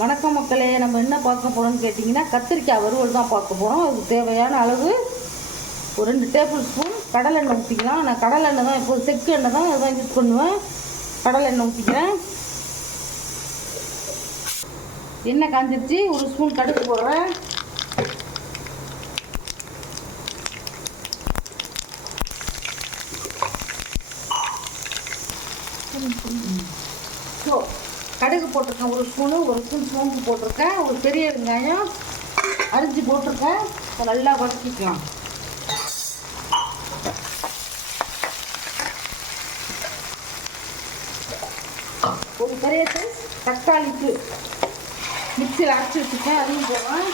வணக்கம் மக்களே, நம்ம என்ன பார்க்க போகிறோம்னு கேட்டிங்கன்னா கத்திரிக்காய் வறுவல் தான் பார்க்க போகிறோம். அதுக்கு தேவையான அளவு ஒரு 2 டேபிள் ஸ்பூன் கடலை எண்ணெய் ஊற்றிக்கலாம். நான் கடலை எண்ணெய் தான் இப்போது செக்கு எண்ணெய் தான் அதுதான் யூஸ் பண்ணுவேன். கடலை எண்ணெய் ஊற்றிக்கிறேன். எண்ணெய் காஞ்சிருச்சு. 1 ஸ்பூன் கடுகு போடுறேன். கடுகு போட்டிருக்கேன் 1 ஸ்பூனு. 1 ஸ்பூன் சோம்பு போட்டிருக்கேன். ஒரு பெரிய வெங்காயம் அரிஞ்சு போட்டிருக்கேன். நல்லா வதக்கிக்கலாம். ஒரு பெரிய சைஸ் தக்காளிக்கு மிக்சியில் அரைச்சி வச்சுருக்கேன். அதையும் போடுறேன்.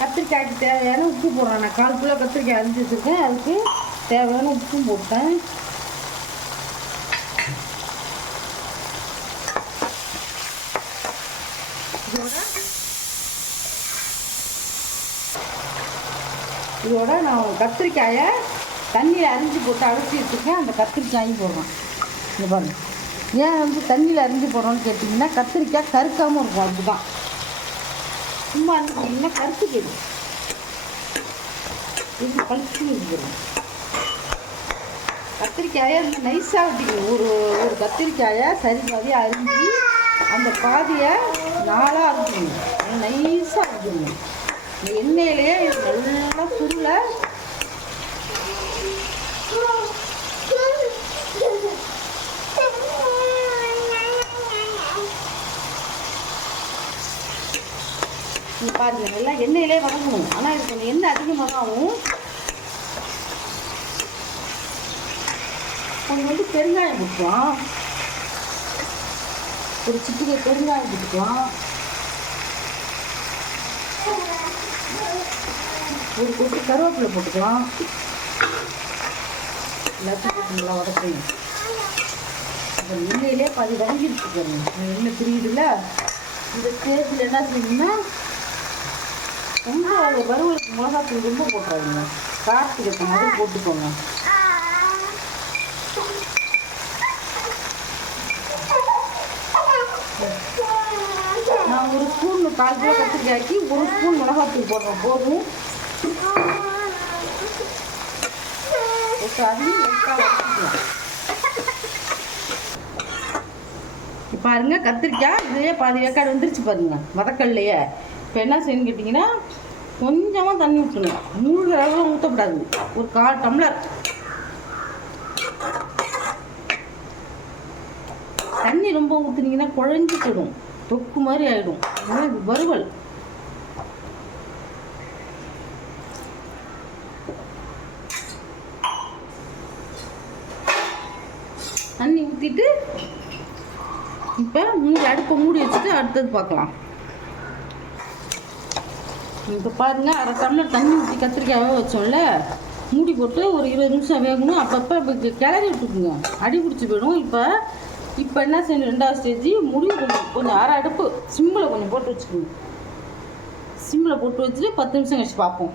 கத்திரிக்காய்க்கு தேவையான உப்பு போடுறேன். நான் 1/4 கிலோ கத்திரிக்காய் அரிஞ்சு வச்சுருக்கேன். அதுக்கு தேவையான உப்பும் போட்டேன். இதோட நான் கத்திரிக்காயை தண்ணியில் அரிஞ்சு போட்டு அரைச்சி வச்சுருக்கேன். அந்த கத்திரிக்காயும் போடுறேன். இங்கே பாருங்கள். ஏன் தண்ணியில் அரிஞ்சு போடுறோன்னு கேட்டிங்கன்னா கத்திரிக்காய் கருக்காமல் இருக்கும். அதுதான் சும்மா அரிஞ்சிட்டிங்கன்னா கருத்து போயிடும். இது பழுத்து இருக்கிறோம். கத்திரிக்காயை அந்த நைஸாக வெட்டிக்கணும். ஒரு கத்திரிக்காயை சரி பாதியாக அரிஞ்சு அந்த பாதியை 4ஆக அரிஞ்சிக்கணும். நைஸாக அரிஞ்சிக்கணும். இந்த எண்ணெயிலேயே நல்லா சுருள பாருங்க. நல்லா எண்ணெயிலே வதங்கணும். ஆனால் இது கொஞ்சம் எண்ணெய் அதிகமாக தான் ஆகும். கொஞ்சம் பெருங்காயம் போட்டுக்கலாம். ஒரு சிட்டிகை பெருங்காயம் போட்டுக்கலாம். ஒரு கொட்டு கருவேப்பிலை போட்டுக்கலாம். எல்லாத்தையும் போட்டு நல்லா வதக்கணும். அந்த எண்ணெயிலே பாதி வதங்கிடுச்சு பாருங்க. எண்ணெய் பிரியுதுல்ல. இந்த ஸ்டேஜில் என்ன செய்யணும்னா ரொம்ப வறுவலுக்கு மிளகாத்தூள் ரொம்ப போட்டுறாதுங்க. காரத்துக்கு ஏற்ற மாதிரி போட்டுக்கோங்க. நான் 1 ஸ்பூன் 1/4 கிலோ கத்திரிக்காய்க்கு 1 ஸ்பூன் மிளகாத்தூள் போடுறேன். போதும். அதையும் வதக்கிக்கலாம். பாருங்க, கத்திரிக்காய் இதுலேயே பாதி வேக்காடு வந்துருச்சு பாருங்க வதக்கல்லையே. இப்போ என்ன செய்யணும்னு கேட்டிங்கன்னா கொஞ்சமாக தண்ணி ஊற்றணும். மூழ்கிற அளவு ஊற்றக்கூடாது. ஒரு 1/4 டம்ளர் தண்ணி ரொம்ப ஊற்றுனீங்கன்னா குழஞ்சி போயிடும். தொக்கு மாதிரி ஆகிடும். அதனால் இது வறுவல். தண்ணி ஊற்றிட்டு இப்போ அடுப்பை மூடி வச்சுட்டு அடுத்தது பார்க்கலாம். இப்போ பாருங்கள், 1/2 டம்ளர் தண்ணி ஊற்றி கத்திரிக்காய் வச்சோம்ல, மூடி போட்டு ஒரு 20 நிமிஷம் வேகணும். அப்பப்போ இப்போ கிளறி விட்டுக்குங்க. அடி பிடிச்சி போயிடும். இப்போ என்ன செய்யணும், 2வது ஸ்டேஜ் முடிவு கொஞ்சம் அரை அடுப்பு சிம்மில் கொஞ்சம் போட்டு வச்சுக்கோங்க. சிம்மில் போட்டு வச்சுட்டு 10 நிமிஷம் கழிச்சு பார்ப்போம்.